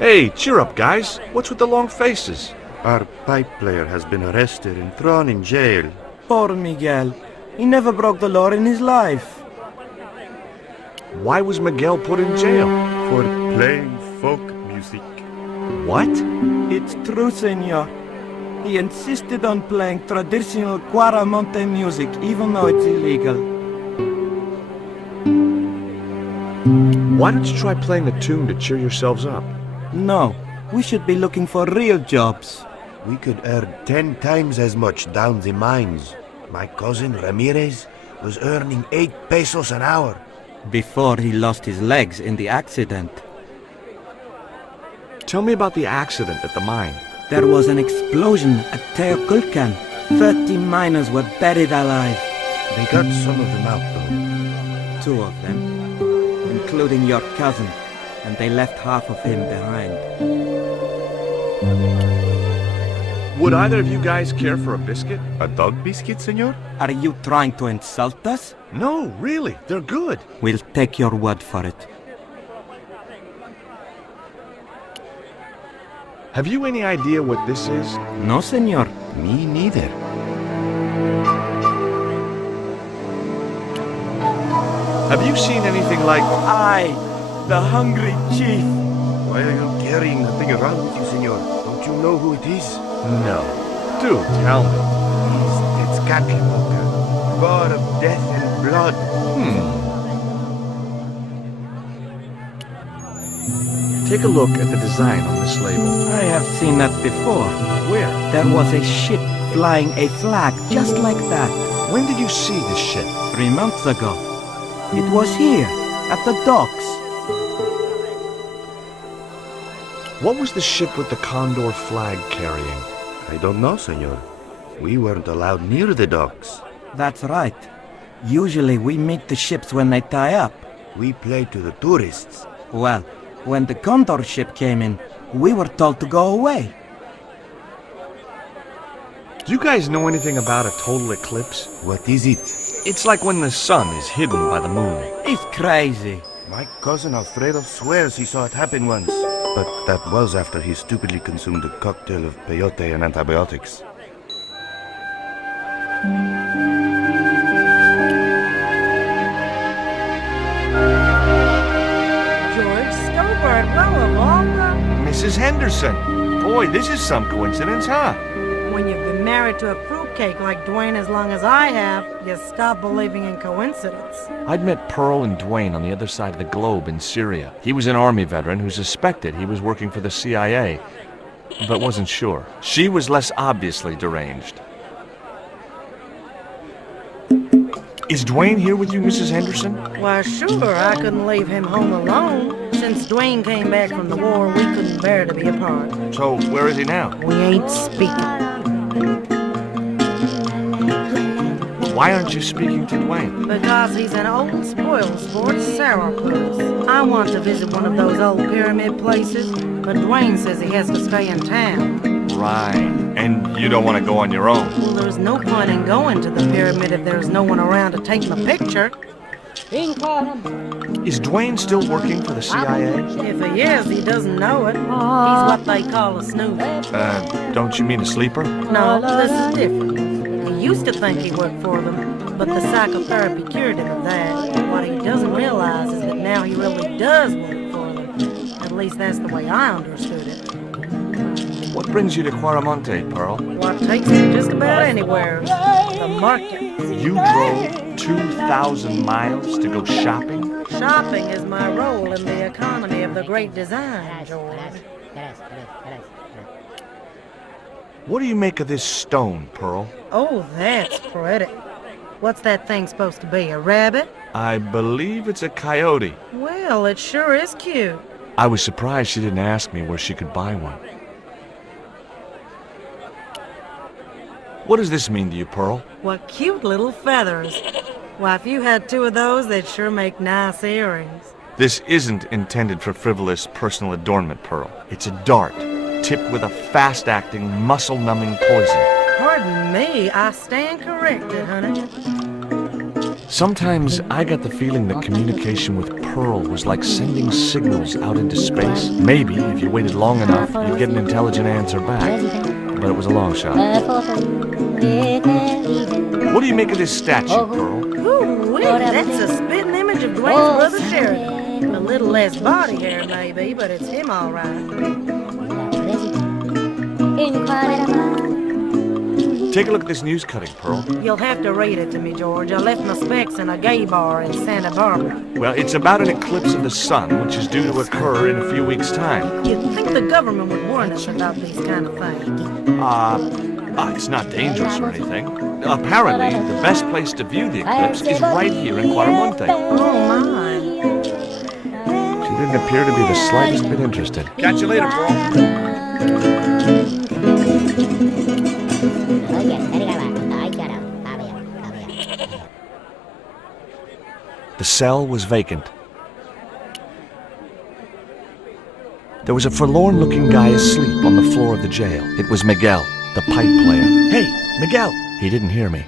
Hey, cheer up, guys. What's with the long faces? Our pipe player has been arrested and thrown in jail. Poor Miguel. He never broke the law in his life. Why was Miguel put in jail? For playing folk music. What? It's true, senor. He insisted on playing traditional Cuaramonte music, even though it's illegal. Why don't you try playing a tune to cheer yourselves up? No, we should be looking for real jobs. We could earn 10 times as much down the mines. My cousin Ramirez was earning 8 pesos an hour. Before he lost his legs in the accident. Tell me about the accident at the mine. There was an explosion at Teoculcan. 30 miners were buried alive. They got some of them out, though. 2 of them, including your cousin, and they left half of him behind. Would either of you guys care for a biscuit? A dog biscuit, senor? Are you trying to insult us? No, really. They're good. We'll take your word for it. Have you any idea what this is? No, senor. Me neither. Have you seen anything like... I, the hungry chief. Why are you carrying the thing around with you, senor? Don't you know who it is? No. Do tell me. He's Tezcatlipoca, god of death and blood. Take a look at the design on this label. I have seen that before. Where? There was a ship flying a flag just like that. When did you see this ship? 3 months ago. It was here, at the docks. What was the ship with the condor flag carrying? I don't know, senor. We weren't allowed near the docks. That's right. Usually we meet the ships when they tie up. We play to the tourists. Well, when the Condor ship came in, we were told to go away. Do you guys know anything about a total eclipse? What is it? It's like when the sun is hidden by the moon. It's crazy. My cousin Alfredo swears he saw it happen once. But that was after he stupidly consumed a cocktail of peyote and antibiotics. Mrs. Henderson. Boy, this is some coincidence, huh? When you've been married to a fruitcake like Dwayne as long as I have, you stop believing in coincidence. I'd met Pearl and Dwayne on the other side of the globe in Syria. He was an Army veteran who suspected he was working for the CIA, but wasn't sure. She was less obviously deranged. Is Dwayne here with you, Mrs. Henderson? Why, sure, I couldn't leave him home alone. Since Dwayne came back from the war, we couldn't bear to be apart. So, where is he now? We ain't speaking. Why aren't you speaking to Dwayne? Because he's an old spoil sport sourpuss. I want to visit one of those old pyramid places, but Dwayne says he has to stay in town. Right. And you don't want to go on your own? Well, there's no point in going to the pyramid if there's no one around to take my picture. Is Dwayne still working for the CIA? If he is, he doesn't know it. He's what they call a snoozer. Don't you mean a sleeper? No, this is different. He used to think he worked for them, but the psychotherapy cured him of that. What he doesn't realize is that now he really does work for them. At least that's the way I understood it. What brings you to Cuaramonte, Pearl? What takes me just about anywhere? The market. You drove 2,000 miles to go shopping? Shopping is my role in the economy of the great design, George. What do you make of this stone, Pearl? Oh, that's pretty. What's that thing supposed to be, a rabbit? I believe it's a coyote. Well, it sure is cute. I was surprised she didn't ask me where she could buy one. What does this mean to you, Pearl? What cute little feathers. Why, if you had 2 of those, they'd sure make nice earrings. This isn't intended for frivolous personal adornment, Pearl. It's a dart, tipped with a fast-acting, muscle-numbing poison. Pardon me, I stand corrected, honey. Sometimes I got the feeling that communication with Pearl was like sending signals out into space. Maybe, if you waited long enough, you'd get an intelligent answer back. But it was a long shot. What do you make of this statue, Pearl? Ooh, that's a spitting image of Dwayne's brother Sheridan. A little less body hair, maybe, but it's him all right. Take a look at this news cutting, Pearl. You'll have to read it to me, George. I left my specs in a gay bar in Santa Barbara. Well, it's about an eclipse of the sun, which is due to occur in a few weeks' time. You'd think the government would warn us about these kind of things. It's not dangerous or anything. Apparently, the best place to view the eclipse is right here in Quaramonte. Oh, my. She didn't appear to be the slightest bit interested. Catch you later, Pearl. The cell was vacant. There was a forlorn-looking guy asleep on the floor of the jail. It was Miguel, the pipe player. Hey, Miguel! He didn't hear me.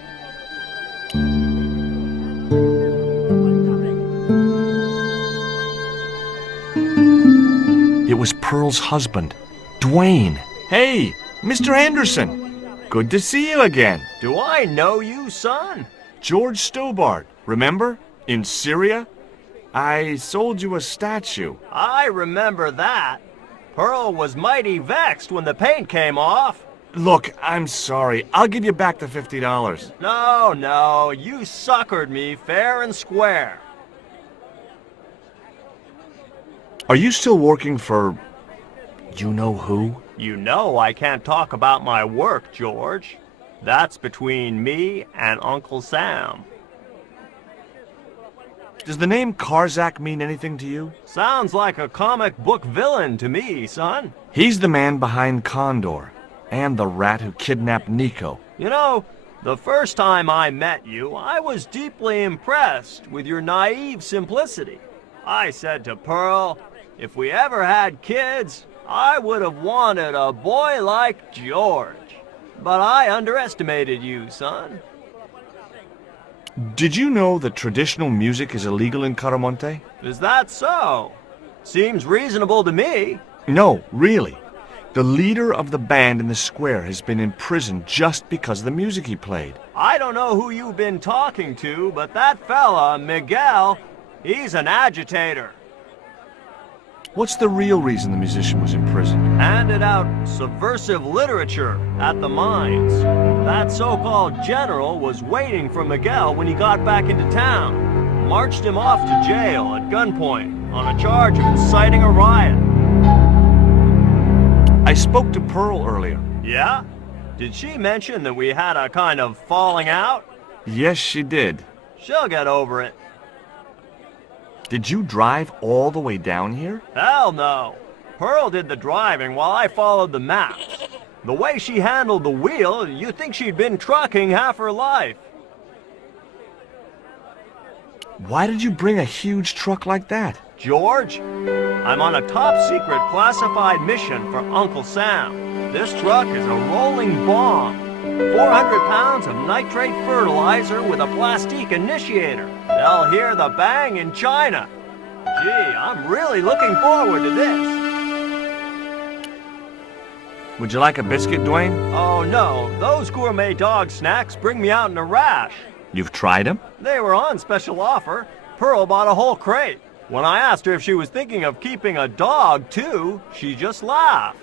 It was Pearl's husband, Dwayne. Hey, Mr. Anderson! Good to see you again. Do I know you, son? George Stobart, remember? In Syria? I sold you a statue. I remember that. Pearl was mighty vexed when the paint came off. Look, I'm sorry. I'll give you back the $50. No, you suckered me fair and square. Are you still working for... you know who? You know I can't talk about my work, George. That's between me and Uncle Sam. Does the name Karzak mean anything to you? Sounds like a comic book villain to me, son. He's the man behind Condor, and the rat who kidnapped Nico. You know, the first time I met you, I was deeply impressed with your naive simplicity. I said to Pearl, if we ever had kids, I would have wanted a boy like George. But I underestimated you, son. Did you know that traditional music is illegal in Caramonte? Is that so? Seems reasonable to me. No, really. The leader of the band in the square has been in prison just because of the music he played. I don't know who you've been talking to, but that fella, Miguel, he's an agitator. What's the real reason the musician was in prison? Handed out subversive literature at the mines. That so-called general was waiting for Miguel when he got back into town. Marched him off to jail at gunpoint on a charge of inciting a riot. I spoke to Pearl earlier. Yeah? Did she mention that we had a kind of falling out? Yes, she did. She'll get over it. Did you drive all the way down here? Hell no. Pearl did the driving while I followed the maps. The way she handled the wheel, you'd think she'd been trucking half her life. Why did you bring a huge truck like that? George, I'm on a top-secret classified mission for Uncle Sam. This truck is a rolling bomb. 400 pounds of nitrate fertilizer with a plastique initiator. They'll hear the bang in China. Gee, I'm really looking forward to this. Would you like a biscuit, Dwayne? Oh no, those gourmet dog snacks bring me out in a rash. You've tried them? They were on special offer. Pearl bought a whole crate. When I asked her if she was thinking of keeping a dog too, she just laughed.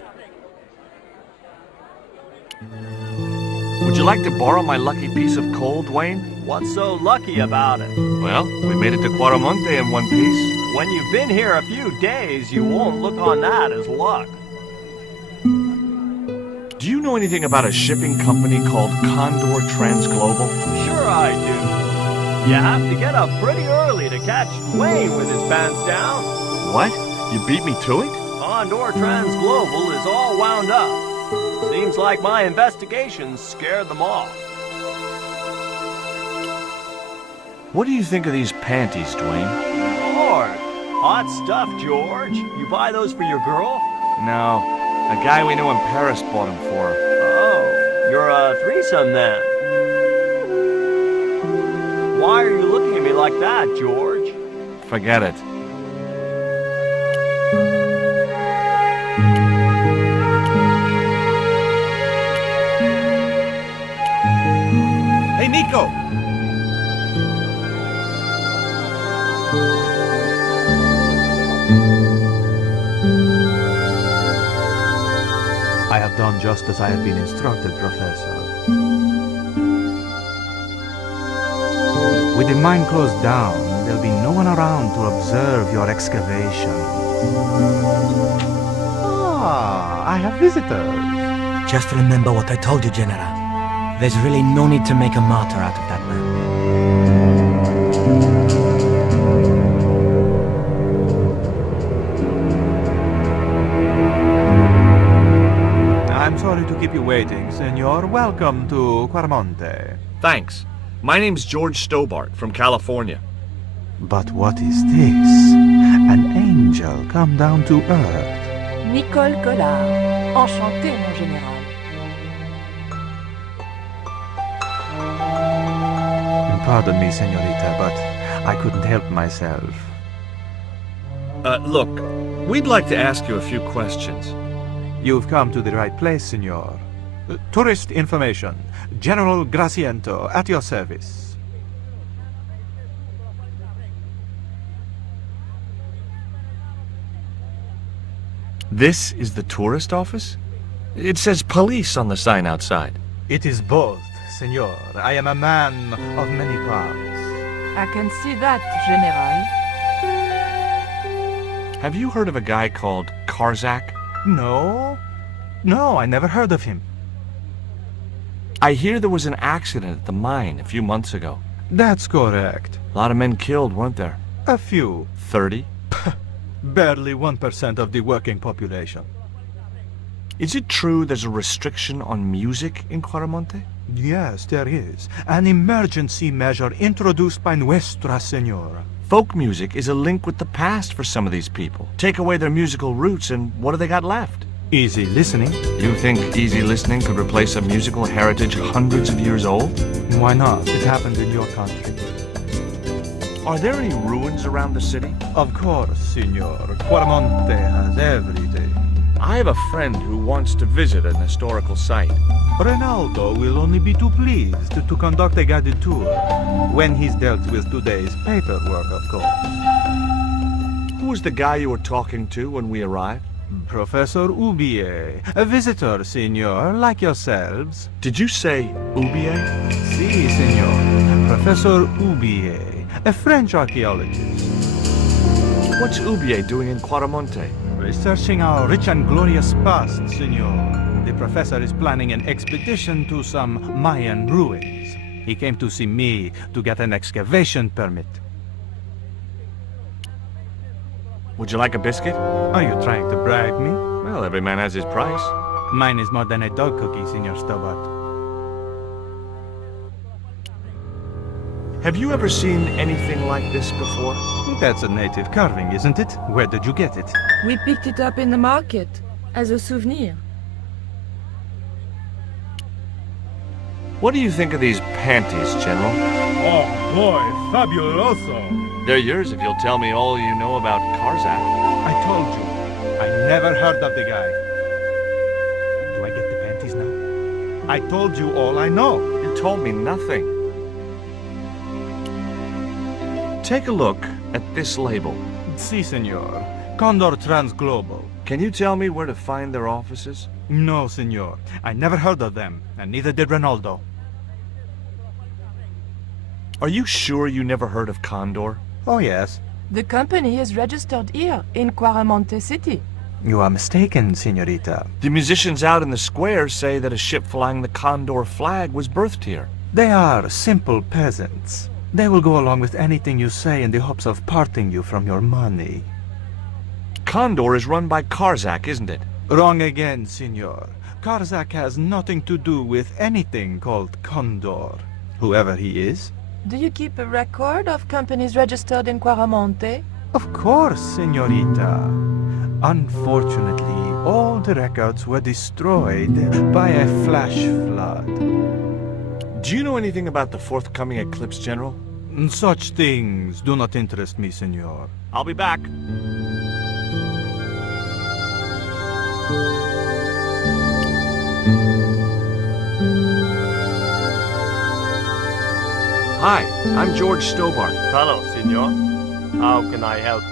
Would you like to borrow my lucky piece of coal, Dwayne? What's so lucky about it? Well, we made it to Quaramonte in one piece. When you've been here a few days, you won't look on that as luck. Do you know anything about a shipping company called Condor Transglobal? Sure I do. You have to get up pretty early to catch Dwayne with his pants down. What? You beat me to it? Condor Transglobal is all wound up. Seems like my investigations scared them off. What do you think of these panties, Dwayne? Lord, hot stuff, George. You buy those for your girl? No, a guy we know in Paris bought them for her. Oh, you're a threesome then. Why are you looking at me like that, George? Forget it. Hey, Nico! I have done just as I have been instructed, Professor. With the mine closed down, there'll be no one around to observe your excavation. Ah, I have visitors. Just remember what I told you, General. There's really no need to make a martyr out of that man. I'm sorry to keep you waiting, Senor. Welcome to Quarmonte. Thanks. My name's George Stobart from California. But what is this? An angel come down to earth. Nicole Collard. Enchanté, mon général. Pardon me, senorita, but I couldn't help myself. Look, we'd like to ask you a few questions. You've come to the right place, senor. Tourist information. General Graciento, at your service. This is the tourist office? It says police on the sign outside. It is both, senor. I am a man of many parts. I can see that, General. Have you heard of a guy called Karzak? No, I never heard of him. I hear there was an accident at the mine a few months ago. That's correct. A lot of men killed, weren't there? A few. 30? Barely 1% of the working population. Is it true there's a restriction on music in Quarmonte? Yes, there is. An emergency measure introduced by Nuestra Senora. Folk music is a link with the past for some of these people. Take away their musical roots and what do they got left? Easy listening. You think easy listening could replace a musical heritage hundreds of years old? Why not? It happened in your country. Are there any ruins around the city? Of course, senor. Quarmonte has everything. I have a friend who wants to visit an historical site. Ronaldo will only be too pleased to conduct a guided tour when he's dealt with today's paperwork, of course. Who was the guy you were talking to when we arrived? Professor Ubier, a visitor, senor, like yourselves. Did you say Ubier? Si, senor. Professor Ubier, a French archaeologist. What's Ubier doing in Quarmonte? Researching our rich and glorious past, senor. The professor is planning an expedition to some Mayan ruins. He came to see me to get an excavation permit. Would you like a biscuit? Are you trying to bribe me? Well, every man has his price. Mine is more than a dog cookie, Senor Stobart. Have you ever seen anything like this before? That's a native carving, isn't it? Where did you get it? We picked it up in the market as a souvenir. What do you think of these panties, General? Oh boy, fabuloso! They're yours if you'll tell me all you know about Karzak. I told you, I never heard of the guy. Do I get the panties now? I told you all I know. You told me nothing. Take a look at this label. Si, senor. Condor Transglobal. Can you tell me where to find their offices? No, senor. I never heard of them, and neither did Ronaldo. Are you sure you never heard of Condor? Oh, yes. The company is registered here in Quarmonte City. You are mistaken, senorita. The musicians out in the square say that a ship flying the Condor flag was birthed here. They are simple peasants. They will go along with anything you say in the hopes of parting you from your money. Condor is run by Karzak, isn't it? Wrong again, senor. Karzak has nothing to do with anything called Condor, whoever he is. Do you keep a record of companies registered in Quarmonte? Of course, senorita. Unfortunately, all the records were destroyed by a flash flood. Do you know anything about the forthcoming eclipse, General? Such things do not interest me, senor. I'll be back. Hi, I'm George Stobart. Hello, senor. How can I help you?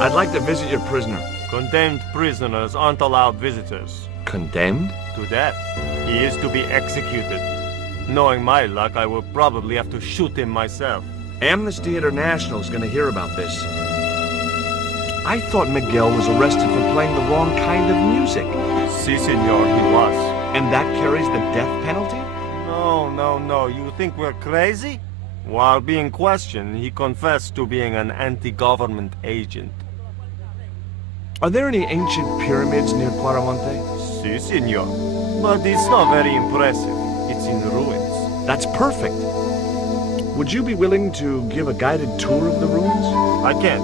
I'd like to visit your prisoner. Condemned prisoners aren't allowed visitors. Condemned? To death. He is to be executed. Knowing my luck, I will probably have to shoot him myself. Amnesty International is going to hear about this. I thought Miguel was arrested for playing the wrong kind of music. Si, senor, he was. And that carries the death penalty? No. You think we're crazy? While being questioned, he confessed to being an anti-government agent. Are there any ancient pyramids near Claramonte? Si, senor. But it's not very impressive. It's in ruins. That's perfect. Would you be willing to give a guided tour of the ruins? I can.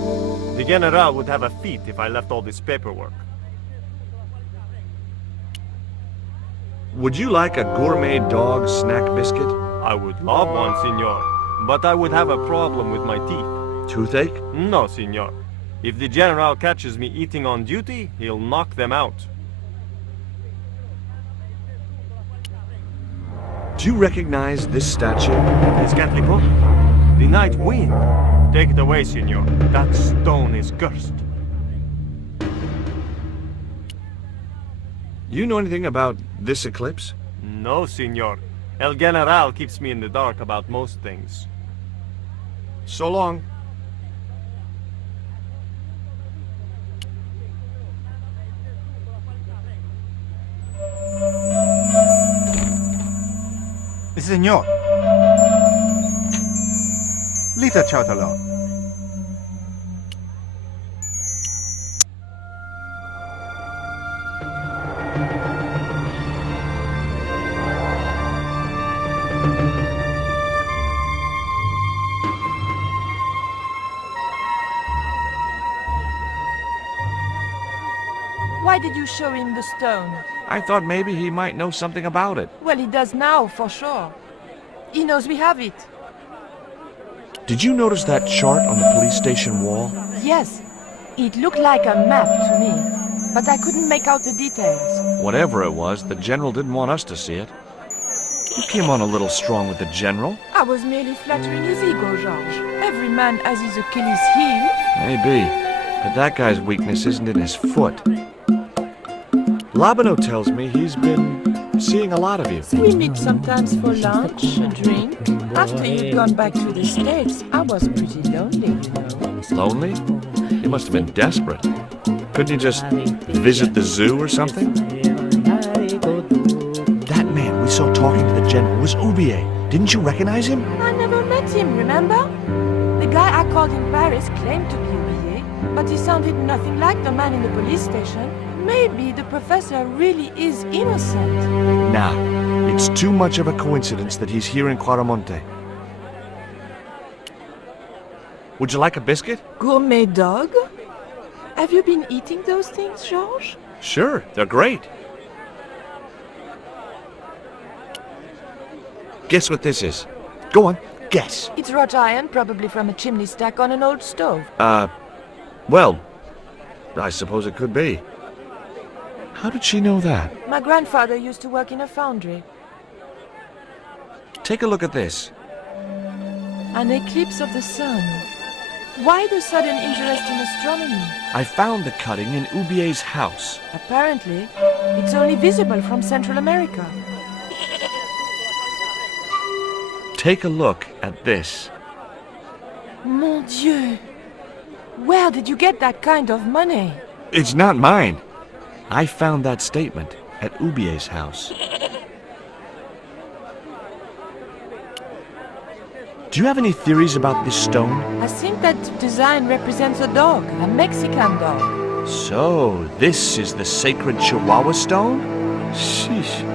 The General would have a fit if I left all this paperwork. Would you like a gourmet dog snack biscuit? I would love one, senor. But I would have a problem with my teeth. Toothache? No, senor. If the General catches me eating on duty, he'll knock them out. Do you recognize this statue? This Gatling book? The night wind. Take it away, senor. That stone is cursed. You know anything about this eclipse? No, senor. El General keeps me in the dark about most things. So long. Senor. Lita Chowtalon. Why did you show him the stone? I thought maybe he might know something about it. Well, he does now, for sure. He knows we have it. Did you notice that chart on the police station wall? Yes. It looked like a map to me, but I couldn't make out the details. Whatever it was, the general didn't want us to see it. You came on a little strong with the general. I was merely flattering his ego, Georges. Every man has his Achilles heel. Maybe, but that guy's weakness isn't in his foot. Labano tells me he's been seeing a lot of you. We meet sometimes for lunch, a drink. After you'd gone back to the States, I was pretty lonely, you know. Lonely? You must have been desperate. Couldn't you just visit the zoo or something? That man we saw talking to the general was Oubier. Didn't you recognize him? I never met him, remember? The guy I called in Paris claimed to be Oubier, but he sounded nothing like the man in the police station. Maybe the professor really is innocent. Nah, it's too much of a coincidence that he's here in Claramonte. Would you like a biscuit? Gourmet dog? Have you been eating those things, Georges? Sure, they're great. Guess what this is? Go on, guess. It's wrought iron, probably from a chimney stack on an old stove. Well, I suppose it could be. How did she know that? My grandfather used to work in a foundry. Take a look at this. An eclipse of the sun. Why the sudden interest in astronomy? I found the cutting in Oubier's house. Apparently, it's only visible from Central America. Take a look at this. Mon Dieu! Where did you get that kind of money? It's not mine. I found that statement at Oubier's house. Do you have any theories about this stone? I think that design represents a dog, a Mexican dog. So, this is the sacred Chihuahua stone? Sheesh.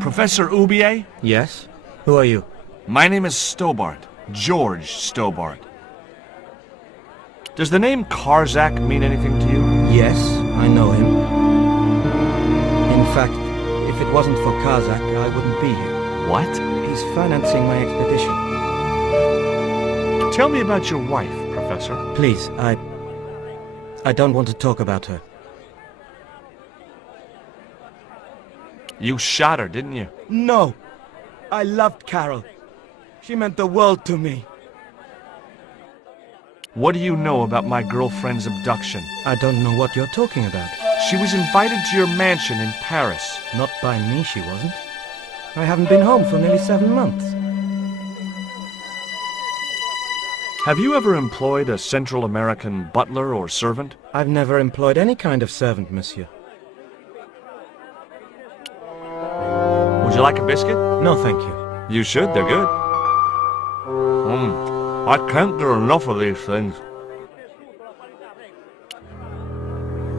Professor Oubier? Yes? Who are you? My name is Stobart. George Stobart. Does the name Karzak mean anything to you? Yes, I know him. In fact, if it wasn't for Kazakh, I wouldn't be here. What? He's financing my expedition. Tell me about your wife, Professor. Please, I don't want to talk about her. You shot her, didn't you? No! I loved Carol. She meant the world to me. What do you know about my girlfriend's abduction? I don't know what you're talking about. She was invited to your mansion in Paris. Not by me, she wasn't. I haven't been home for nearly 7 months. Have you ever employed a Central American butler or servant? I've never employed any kind of servant, monsieur. Would you like a biscuit? No, thank you. You should, they're good. I can't get enough of these things.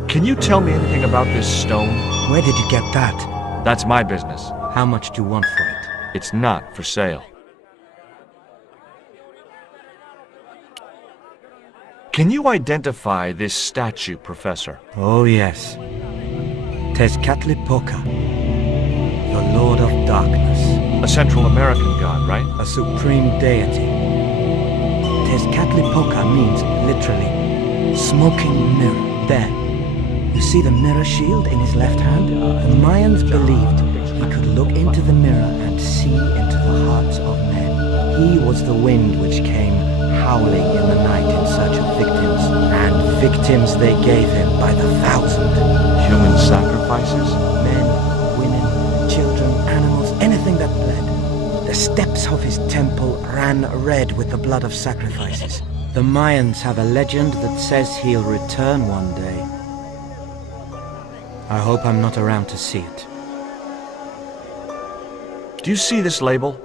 Can you tell me anything about this stone? Where did you get that? That's my business. How much do you want for it? It's not for sale. Can you identify this statue, Professor? Oh, yes. Tezcatlipoca, the Lord of Darkness. A Central American god, right? A supreme deity. Tezcatlipoca means, literally, smoking mirror. There. You see the mirror shield in his left hand? The Mayans believed he could look into the mirror and see into the hearts of men. He was the wind which came howling in the night in search of victims. And victims they gave him by the thousand. Human sacrifices? Men, women, children, animals, anything that bled. The steps of his temple ran red with the blood of sacrifices. The Mayans have a legend that says he'll return one day. I hope I'm not around to see it. Do you see this label?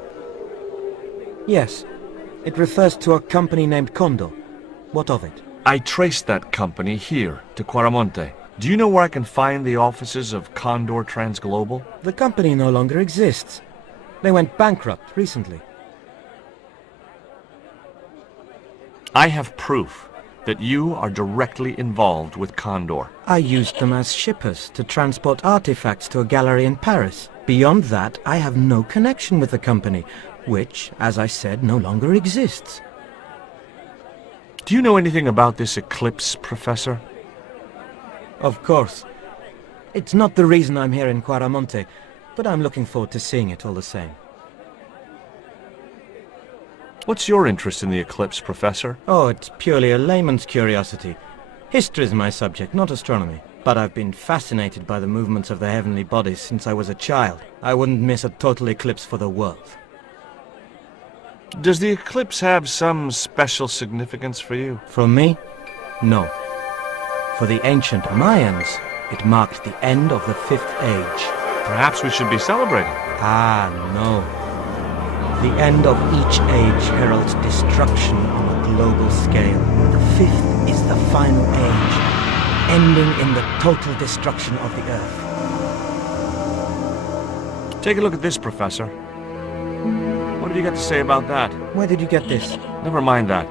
Yes. It refers to a company named Condor. What of it? I traced that company here, to Quaramonte. Do you know where I can find the offices of Condor Transglobal? The company no longer exists. They went bankrupt recently. I have proof that you are directly involved with Condor. I used them as shippers to transport artifacts to a gallery in Paris. Beyond that, I have no connection with the company, which, as I said, no longer exists. Do you know anything about this eclipse, Professor? Of course. It's not the reason I'm here in Quaramonte, but I'm looking forward to seeing it all the same. What's your interest in the eclipse, Professor? Oh, it's purely a layman's curiosity. History is my subject, not astronomy. But I've been fascinated by the movements of the heavenly bodies since I was a child. I wouldn't miss a total eclipse for the world. Does the eclipse have some special significance for you? For me? No. For the ancient Mayans, it marked the end of the 5th age. Perhaps we should be celebrating. Ah, no. The end of each age heralds destruction on a global scale. The 5th is the final age, ending in the total destruction of the Earth. Take a look at this, Professor. What have you got to say about that? Where did you get this? Never mind that.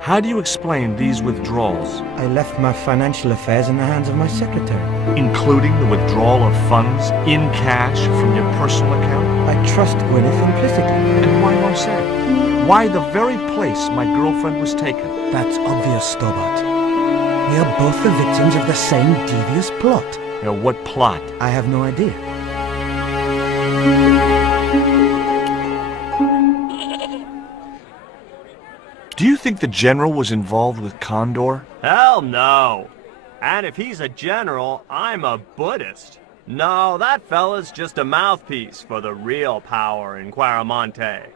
How do you explain these withdrawals? I left my financial affairs in the hands of my secretary. Including the withdrawal of funds in cash from your personal account? I trust Gwyneth implicitly. And why Marseille? Why the very place my girlfriend was taken? That's obvious, Stobart. We are both the victims of the same devious plot. What plot? I have no idea. Do you think the general was involved with Condor? Hell no. And if he's a general, I'm a Buddhist. No, that fella's just a mouthpiece for the real power in Quaramonte.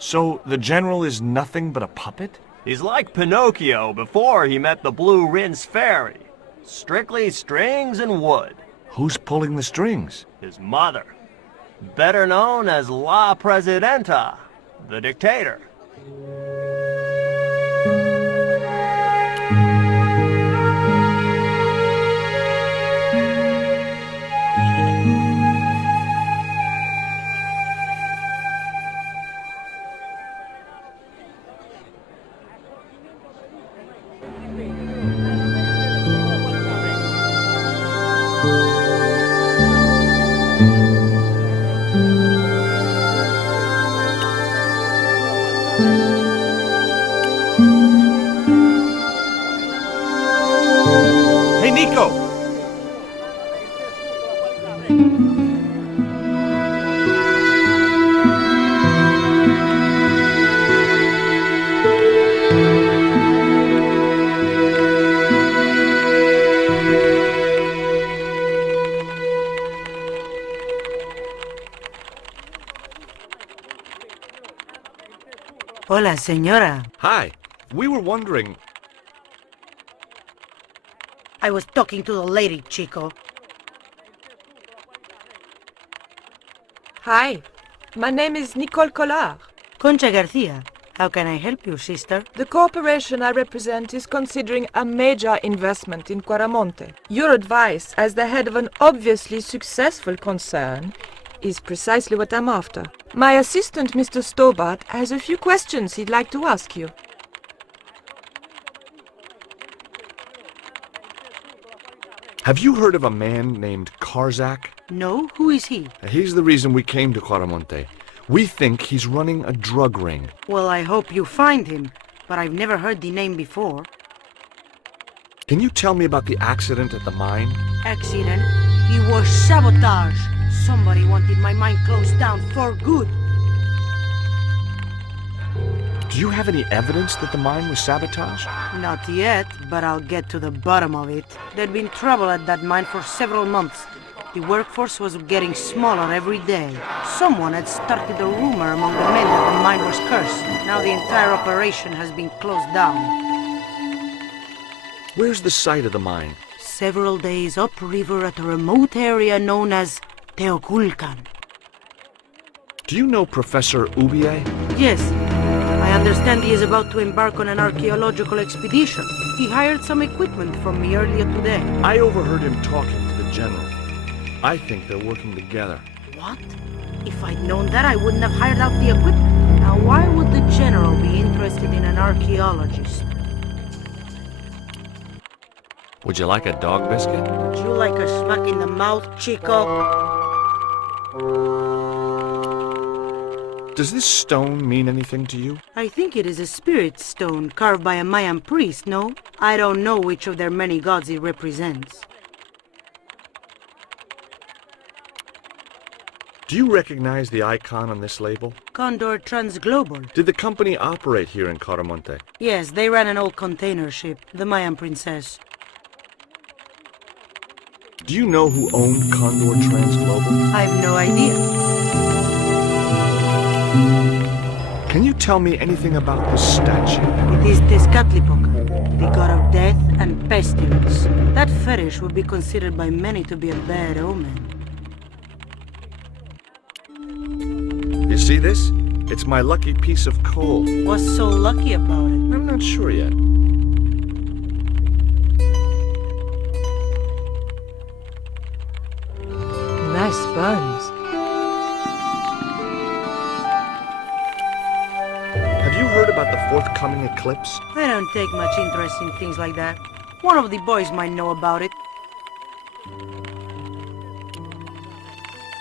So the general is nothing but a puppet? He's like Pinocchio before he met the Blue Rinse Fairy. Strictly strings and wood. Who's pulling the strings? His mother. Better known as La Presidenta, the dictator. Nico! Hola, señora. Hi. We were wondering... I was talking to the lady, Chico. Hi, my name is Nicole Collard. Concha Garcia. How can I help you, sister? The corporation I represent is considering a major investment in Quaramonte. Your advice, as the head of an obviously successful concern, is precisely what I'm after. My assistant, Mr. Stobart, has a few questions he'd like to ask you. Have you heard of a man named Karzak? No? Who is he? He's the reason we came to Quaramonte. We think he's running a drug ring. Well, I hope you find him, but I've never heard the name before. Can you tell me about the accident at the mine? Accident? It was sabotage. Somebody wanted my mine closed down for good. Do you have any evidence that the mine was sabotaged? Not yet, but I'll get to the bottom of it. There'd been trouble at that mine for several months. The workforce was getting smaller every day. Someone had started a rumor among the men that the mine was cursed. Now the entire operation has been closed down. Where's the site of the mine? Several days upriver at a remote area known as Teoculcan. Do you know Professor Ubier? Yes. I understand he is about to embark on an archaeological expedition. He hired some equipment from me earlier today. I overheard him talking to the general. I think they're working together. What? If I'd known that, I wouldn't have hired out the equipment. Now, why would the general be interested in an archaeologist? Would you like a dog biscuit? Would you like a smack in the mouth, Chico? Does this stone mean anything to you? I think it is a spirit stone carved by a Mayan priest, no? I don't know which of their many gods it represents. Do you recognize the icon on this label? Condor Transglobal. Did the company operate here in Quaramonte? Yes, they ran an old container ship, the Mayan Princess. Do you know who owned Condor Transglobal? I've no idea. Can you tell me anything about this statue? It is Tezcatlipoca, the god of death and pestilence. That fetish would be considered by many to be a bad omen. You see this? It's my lucky piece of coal. What's so lucky about it? I'm not sure yet. Nice bones. Have you heard about the forthcoming eclipse? I don't take much interest in things like that. One of the boys might know about it.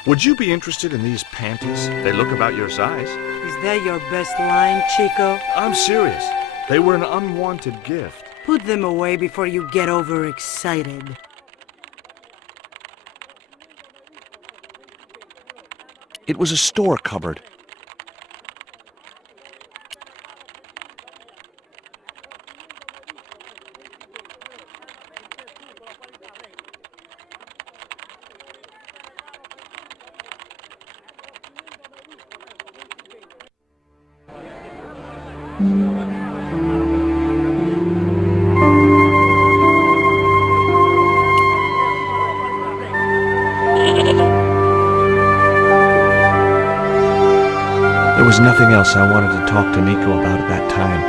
Would you be interested in these panties? They look about your size. Is that your best line, Chico? I'm serious. They were an unwanted gift. Put them away before you get overexcited. It was a store cupboard. There was nothing else I wanted to talk to Nico about at that time.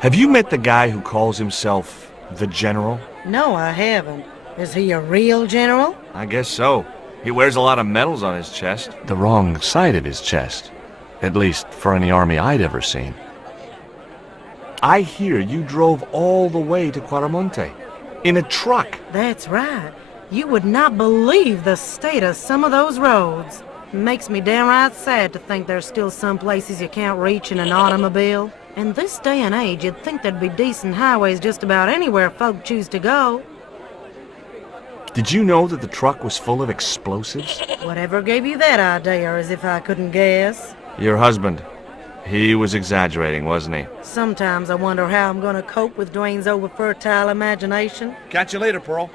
Have you met the guy who calls himself the General? No, I haven't. Is he a real general? I guess so. He wears a lot of medals on his chest. The wrong side of his chest. At least for any army I'd ever seen. I hear you drove all the way to Quaramonte. In a truck. That's right. You would not believe the state of some of those roads. Makes me downright sad to think there's still some places you can't reach in an automobile. In this day and age, you'd think there'd be decent highways just about anywhere folk choose to go. Did you know that the truck was full of explosives? Whatever gave you that idea, as if I couldn't guess? Your husband. He was exaggerating, wasn't he? Sometimes I wonder how I'm gonna cope with Dwayne's over-fertile imagination. Catch you later, Pearl.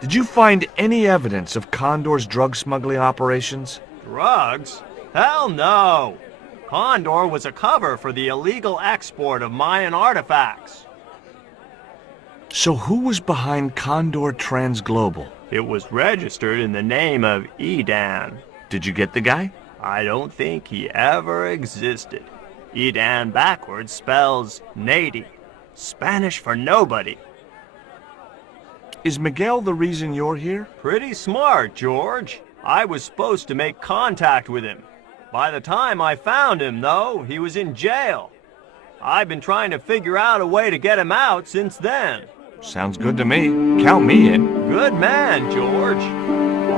Did you find any evidence of Condor's drug smuggling operations? Drugs? Hell no! Condor was a cover for the illegal export of Mayan artifacts. So who was behind Condor Transglobal? It was registered in the name of Edan. Did you get the guy? I don't think he ever existed. Edan backwards spells Nady, Spanish for nobody. Is Miguel the reason you're here? Pretty smart, George. I was supposed to make contact with him. By the time I found him, though, he was in jail. I've been trying to figure out a way to get him out since then. Sounds good to me. Count me in. Good man, George.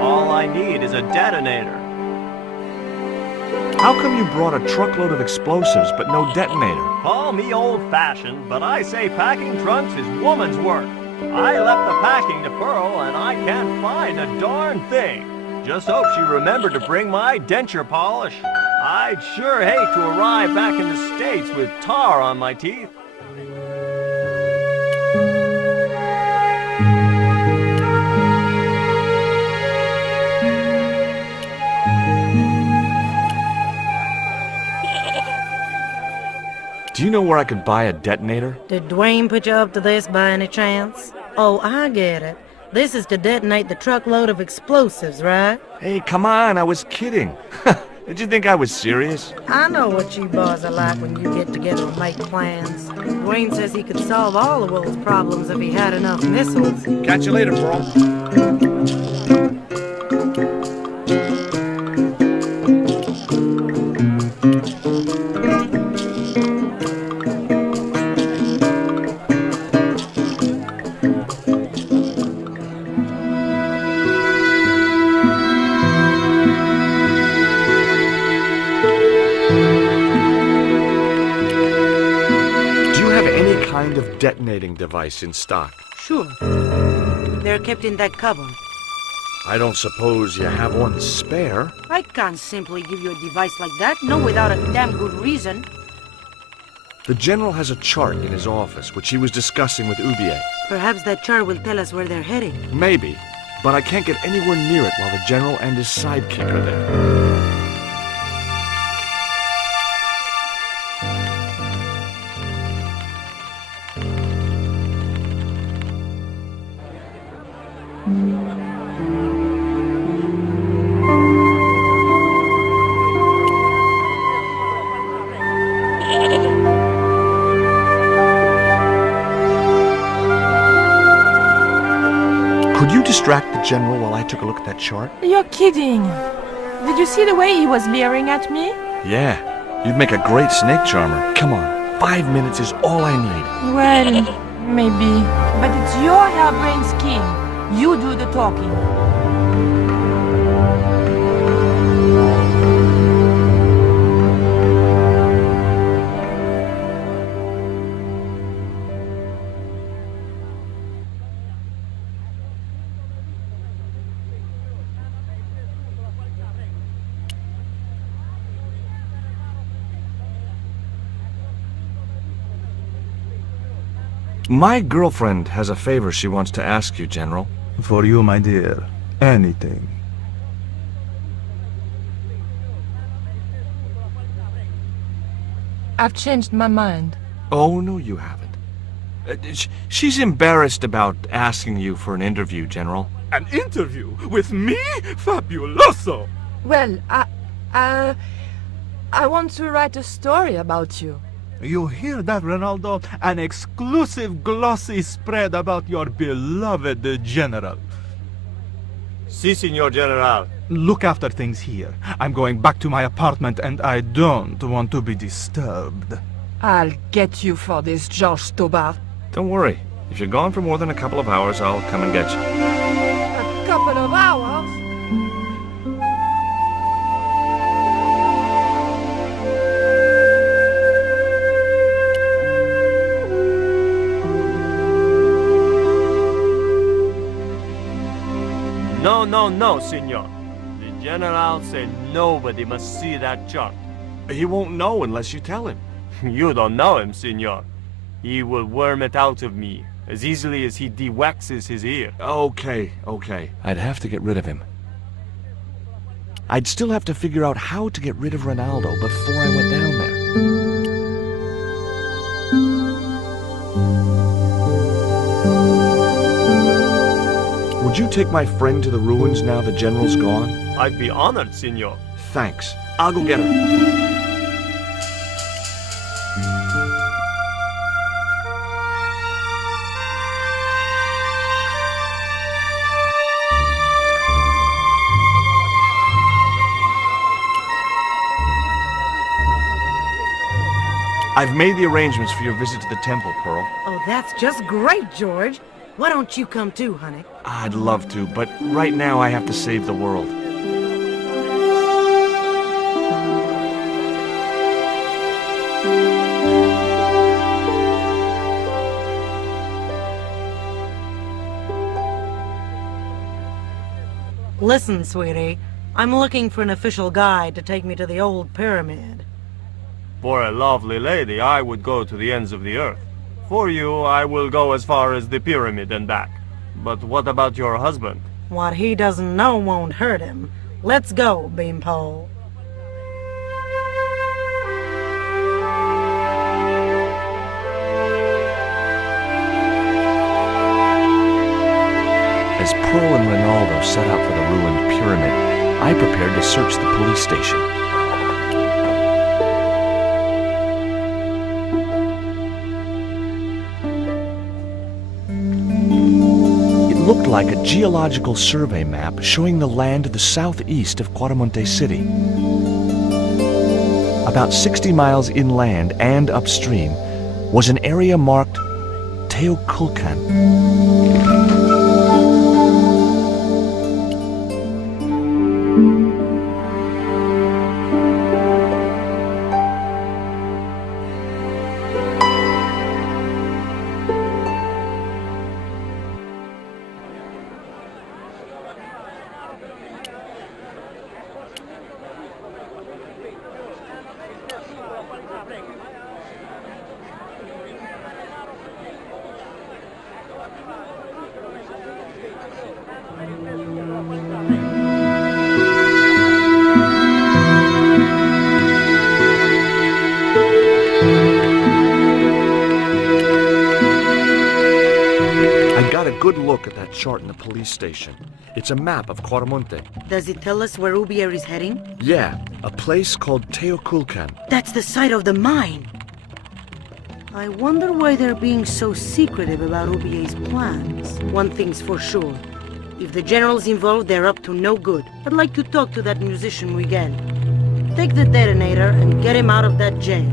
All I need is a detonator. How come you brought a truckload of explosives but no detonator? Call me old-fashioned, but I say packing trunks is woman's work. I left the packing to Pearl, and I can't find a darn thing. Just hope she remembered to bring my denture polish. I'd sure hate to arrive back in the States with tar on my teeth. Do you know where I could buy a detonator? Did Dwayne put you up to this by any chance? Oh, I get it. This is to detonate the truckload of explosives, right? Hey, come on, I was kidding. Did you think I was serious? I know what you boys are like when you get together and make plans. Dwayne says he could solve all the world's problems if he had enough missiles. Catch you later, Pearl. Kind of detonating device in stock? Sure. They're kept in that cupboard. I don't suppose you have one spare? I can't simply give you a device like that, not without a damn good reason. The General has a chart in his office, which he was discussing with Ubier. Perhaps that chart will tell us where they're heading. Maybe, but I can't get anywhere near it while the General and his sidekick are there. Could you distract the General while I took a look at that chart? You're kidding. Did you see the way he was leering at me? Yeah, you'd make a great snake charmer. Come on, 5 minutes is all I need. Well, maybe. But it's your harebrained scheme. You do the talking. My girlfriend has a favor she wants to ask you, General. For you, my dear. Anything. I've changed my mind. Oh, no, you haven't. She's embarrassed about asking you for an interview, General. An interview with me? Fabuloso! Well, I want to write a story about you. You hear that, Ronaldo? An exclusive glossy spread about your beloved General. Si, Senor General. look after things here. I'm going back to my apartment and I don't want to be disturbed. I'll get you for this, George Stobart. Don't worry. If you're gone for more than a couple of hours, I'll come and get you. A couple of hours? No, senor. The general said nobody must see that chart. He won't know unless you tell him. You don't know him, senor. He will worm it out of me as easily as he de-waxes his ear. Okay. I'd have to get rid of him. I'd still have to figure out how to get rid of Ronaldo before I went down there. Would you take my friend to the ruins now the general's gone? I'd be honored, senor. Thanks. I'll go get her. I've made the arrangements for your visit to the temple, Pearl. Oh, that's just great, George. Why don't you come too, honey? I'd love to, but right now I have to save the world. Listen, sweetie. I'm looking for an official guide to take me to the old pyramid. For a lovely lady, I would go to the ends of the earth. For you, I will go as far as the pyramid and back. But what about your husband? What he doesn't know won't hurt him. Let's go, Beanpole. As Pearl and Ronaldo set out for the ruined pyramid, I prepared to search the police station. It looked like a geological survey map showing the land to the southeast of Quaramonte City. About 60 miles inland and upstream was an area marked Teoculcan. Good look at that chart in the police station. It's a map of Quaramonte. Does it tell us where Ubier is heading? Yeah, a place called Teoculcan. That's the site of the mine. I wonder why they're being so secretive about Ubier's plans. One thing's for sure. If the general's involved, they're up to no good. I'd like to talk to that musician Miguel. Take the detonator and get him out of that jail.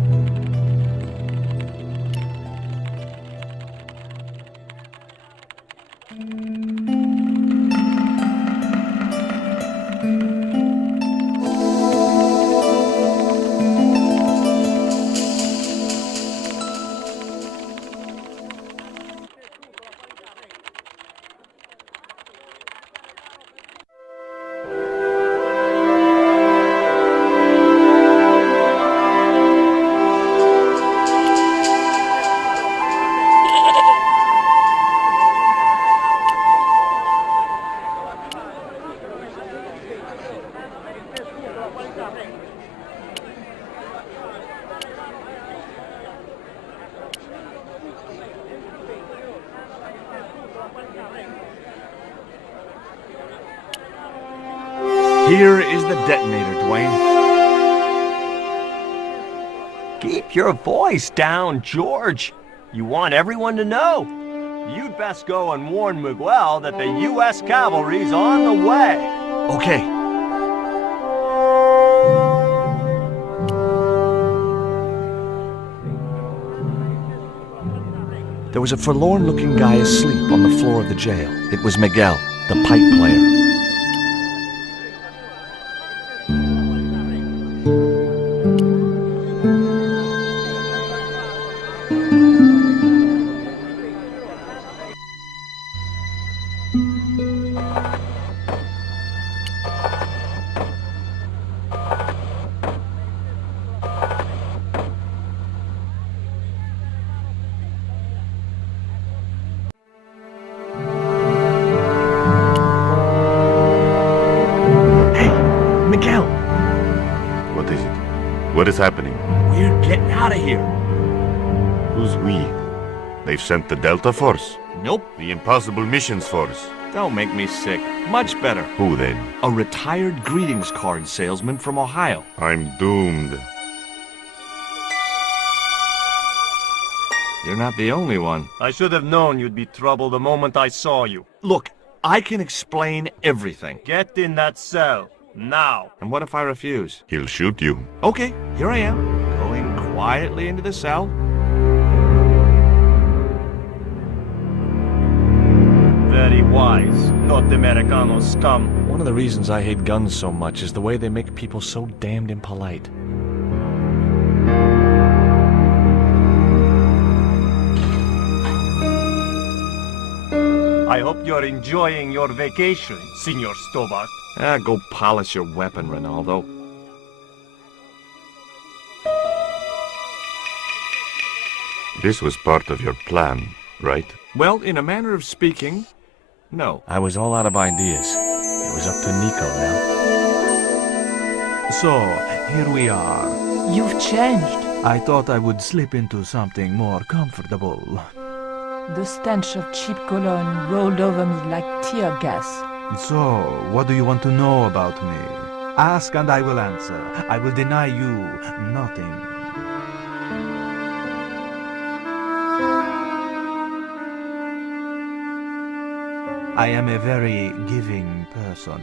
Here is the detonator, Dwayne. Keep your voice down, George. You want everyone to know. You'd best go and warn Miguel that the U.S. cavalry's on the way. Okay, There was a forlorn-looking guy asleep on the floor of the jail. It was Miguel, the pipe player. Miguel! What is it? What is happening? We're getting out of here. Who's we? They've sent the Delta Force? Nope. The Impossible Missions Force? Don't make me sick. Much better. Who then? A retired greetings card salesman from Ohio. I'm doomed. You're not the only one. I should have known you'd be trouble the moment I saw you. Look, I can explain everything. Get in that cell. Now. And what if I refuse? He'll shoot you. Okay, here I am, going quietly into the cell. Very wise. Not Americano scum. One of the reasons I hate guns so much is the way they make people so damned impolite. I hope you're enjoying your vacation, Senor Stobart. Go polish your weapon, Ronaldo. This was part of your plan, right? Well, in a manner of speaking, no. I was all out of ideas. It was up to Nico now. So, here we are. You've changed. I thought I would slip into something more comfortable. The stench of cheap cologne rolled over me like tear gas. So, what do you want to know about me? Ask and I will answer. I will deny you nothing. I am a very giving person.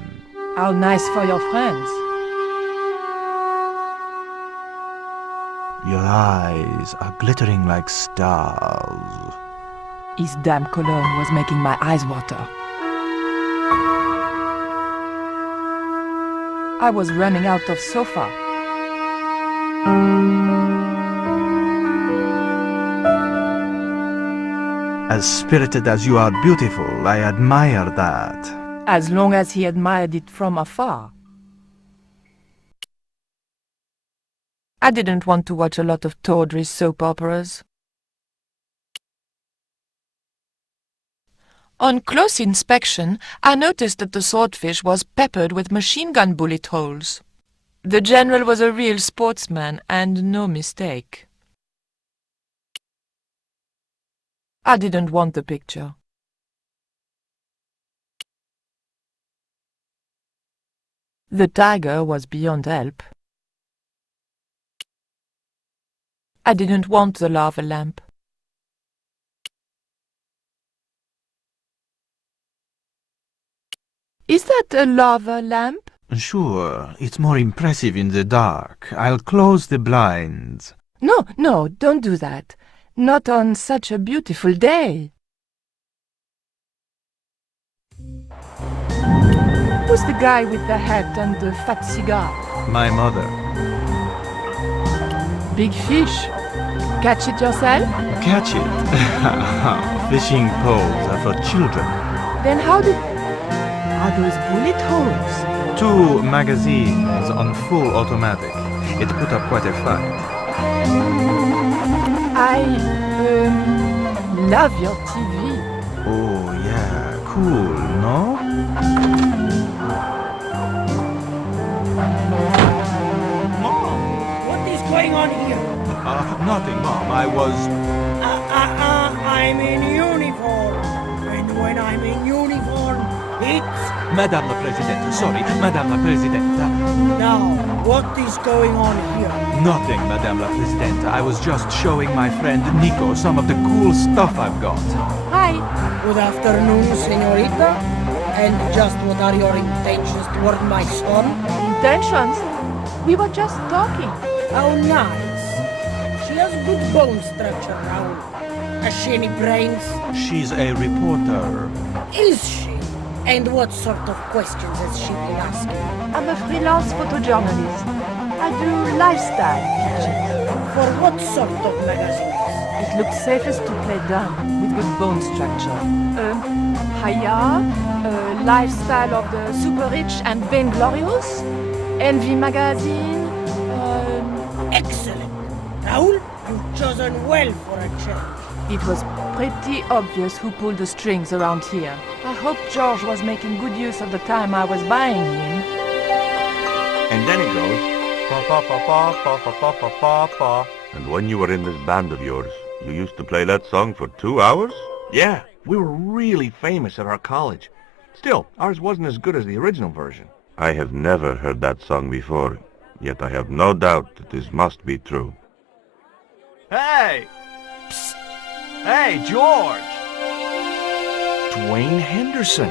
How nice for your friends. Your eyes are glittering like stars. His damn cologne was making my eyes water. I was running out of sofa. As spirited as you are beautiful, I admire that. As long as he admired it from afar. I didn't want to watch a lot of tawdry soap operas. On close inspection, I noticed that the swordfish was peppered with machine gun bullet holes. The general was a real sportsman, and no mistake. I didn't want the picture. The tiger was beyond help. I didn't want the lava lamp. Is that a lava lamp? Sure, it's more impressive in the dark. I'll close the blinds. No, don't do that. Not on such a beautiful day. Who's the guy with the hat and the fat cigar? My mother. Big fish. Catch it yourself? Catch it. Fishing poles are for children. Then how did... Are those bullet holes? 2 magazines on full automatic. It put up quite a fight. I love your TV. Oh yeah, cool, no? Mom, what is going on here? Nothing, Mom. I was... I'm in uniform. And when I'm in uniform, it's... Madame la Presidente, sorry, Madame la Presidente. Now, what is going on here? Nothing, Madame la Presidente. I was just showing my friend Nico some of the cool stuff I've got. Hi. Good afternoon, señorita. And just what are your intentions toward my son? Intentions? We were just talking. How nice. She has good bone structure, Raoul. Has she any brains? She's a reporter. Is she? And what sort of questions has she been asking? I'm a freelance photojournalist. I do lifestyle pictures. For what sort of magazines? It looks safest to play dumb with good bone structure. Haya, lifestyle of the super rich and vainglorious, Envy magazine. Excellent. Raoul, you've chosen well for a change. It was pretty obvious who pulled the strings around here. I hope George was making good use of the time I was buying him. And then it goes, pa pa pa pa pa pa pa pa pa pa. And when you were in this band of yours, you used to play that song for 2 hours? Yeah, we were really famous at our college. Still, ours wasn't as good as the original version. I have never heard that song before, yet I have no doubt that this must be true. Hey! Psst! Hey, George! Dwayne Henderson.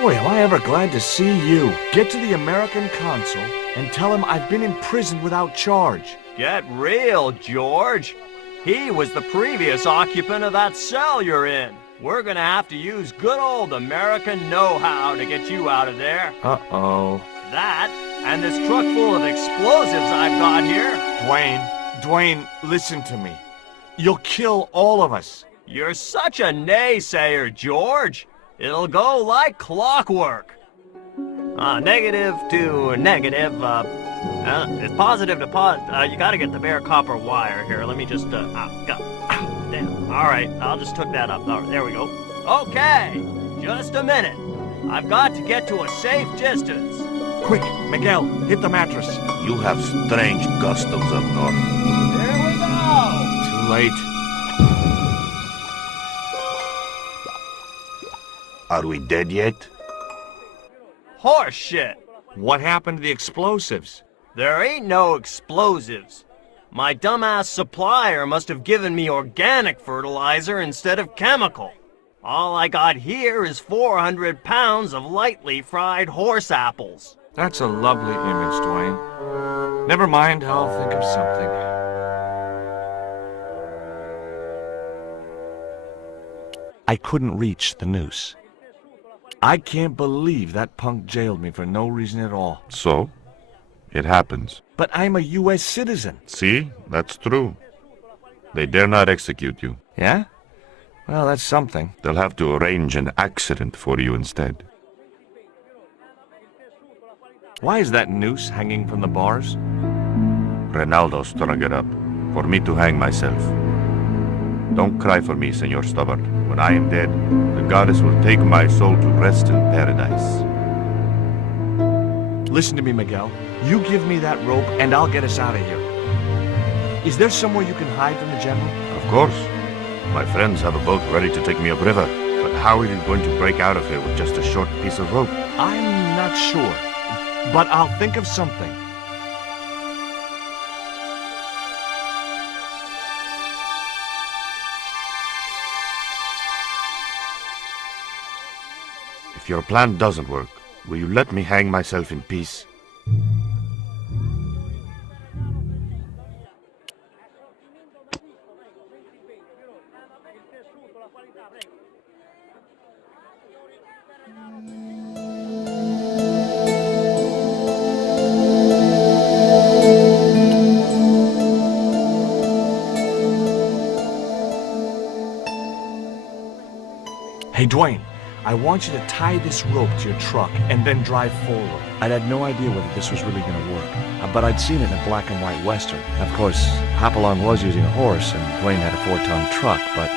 Boy, am I ever glad to see you. Get to the American consul and tell him I've been imprisoned without charge. Get real, George. He was the previous occupant of that cell you're in. We're gonna have to use good old American know-how to get you out of there. Uh-oh. That, and this truck full of explosives I've got here. Dwayne, listen to me. You'll kill all of us. You're such a naysayer, George. It'll go like clockwork. Negative to negative, it's positive to positive. You gotta get the bare copper wire here. Let me just, damn. Alright, I'll just hook that up. All right, there we go. Okay, just a minute. I've got to get to a safe distance. Quick, Miguel, hit the mattress. You have strange customs up north. Here we go. Too late. Are we dead yet? Horse shit. What happened to the explosives? There ain't no explosives. My dumbass supplier must have given me organic fertilizer instead of chemical. All I got here is 400 pounds of lightly fried horse apples. That's a lovely image, Dwayne. Never mind, I'll think of something. I couldn't reach the noose. I can't believe that punk jailed me for no reason at all. So? It happens. But I'm a U.S. citizen. See? That's true. They dare not execute you. Yeah? Well, that's something. They'll have to arrange an accident for you instead. Why is that noose hanging from the bars? Ronaldo strung it up, for me to hang myself. Don't cry for me, Senor Stubborn. When I am dead, the goddess will take my soul to rest in paradise. Listen to me, Miguel. You give me that rope, and I'll get us out of here. Is there somewhere you can hide from the General? Of course. My friends have a boat ready to take me upriver. But how are you going to break out of here with just a short piece of rope? I'm not sure, but I'll think of something. If your plan doesn't work, will you let me hang myself in peace? Hey, Dwayne, I want you to tie this rope to your truck and then drive forward. I'd had no idea whether this was really going to work, but I'd seen it in a black and white western. Of course, Hopalong was using a horse and Dwayne had a 4-ton truck, but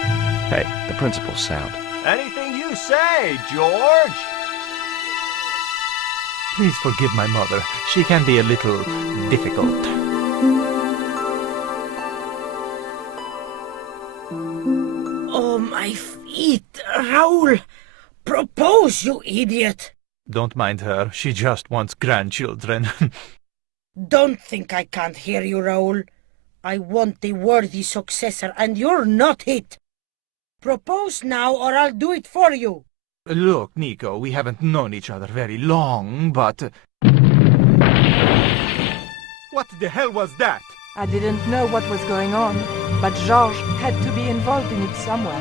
hey, the principle's sound. Anything you say, George. Please forgive my mother. She can be a little difficult. Oh, my feet, Raoul! Propose, you idiot! Don't mind her. She just wants grandchildren. Don't think I can't hear you, Raoul. I want the worthy successor, and you're not it. Propose now, or I'll do it for you. Look, Nico, we haven't known each other very long, but... What the hell was that? I didn't know what was going on, but Georges had to be involved in it somewhere.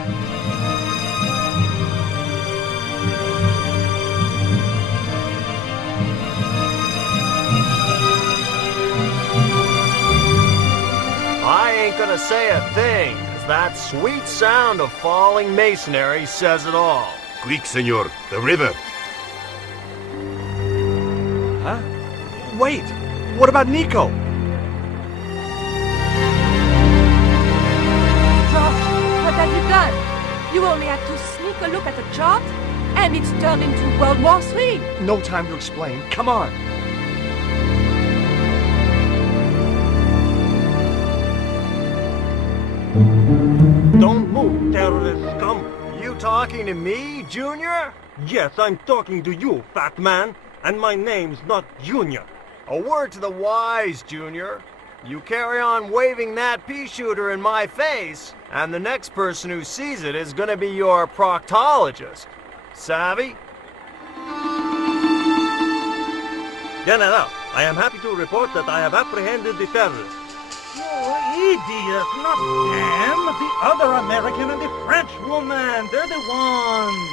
I ain't gonna say a thing, 'cause that sweet sound of falling masonry says it all. Quick, senor, the river. Huh? Wait! What about Nico? Georges, what have you done? You only had to sneak a look at the chart, and it's turned into World War III. No time to explain. Come on. Don't move, terrorist scum. You talking to me, Junior? Yes, I'm talking to you, fat man, and my name's not Junior. A word to the wise, Junior. You carry on waving that pea shooter in my face, and the next person who sees it is gonna be your proctologist. Savvy? General, I am happy to report that I have apprehended the terrorists. You idiot, not them. The other American and the French woman. They're the ones.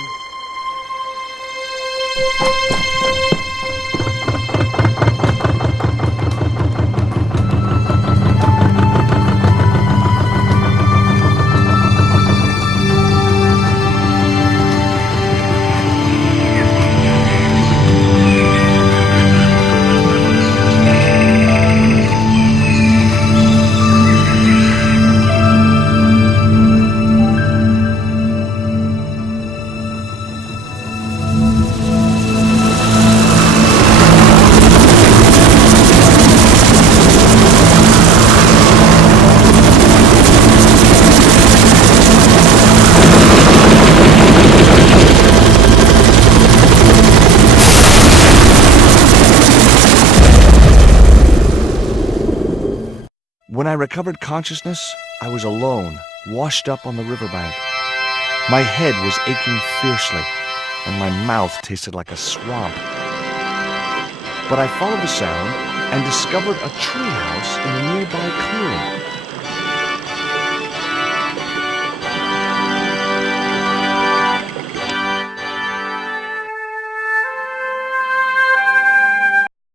When I recovered consciousness, I was alone, washed up on the riverbank. My head was aching fiercely, and my mouth tasted like a swamp. But I followed the sound and discovered a treehouse in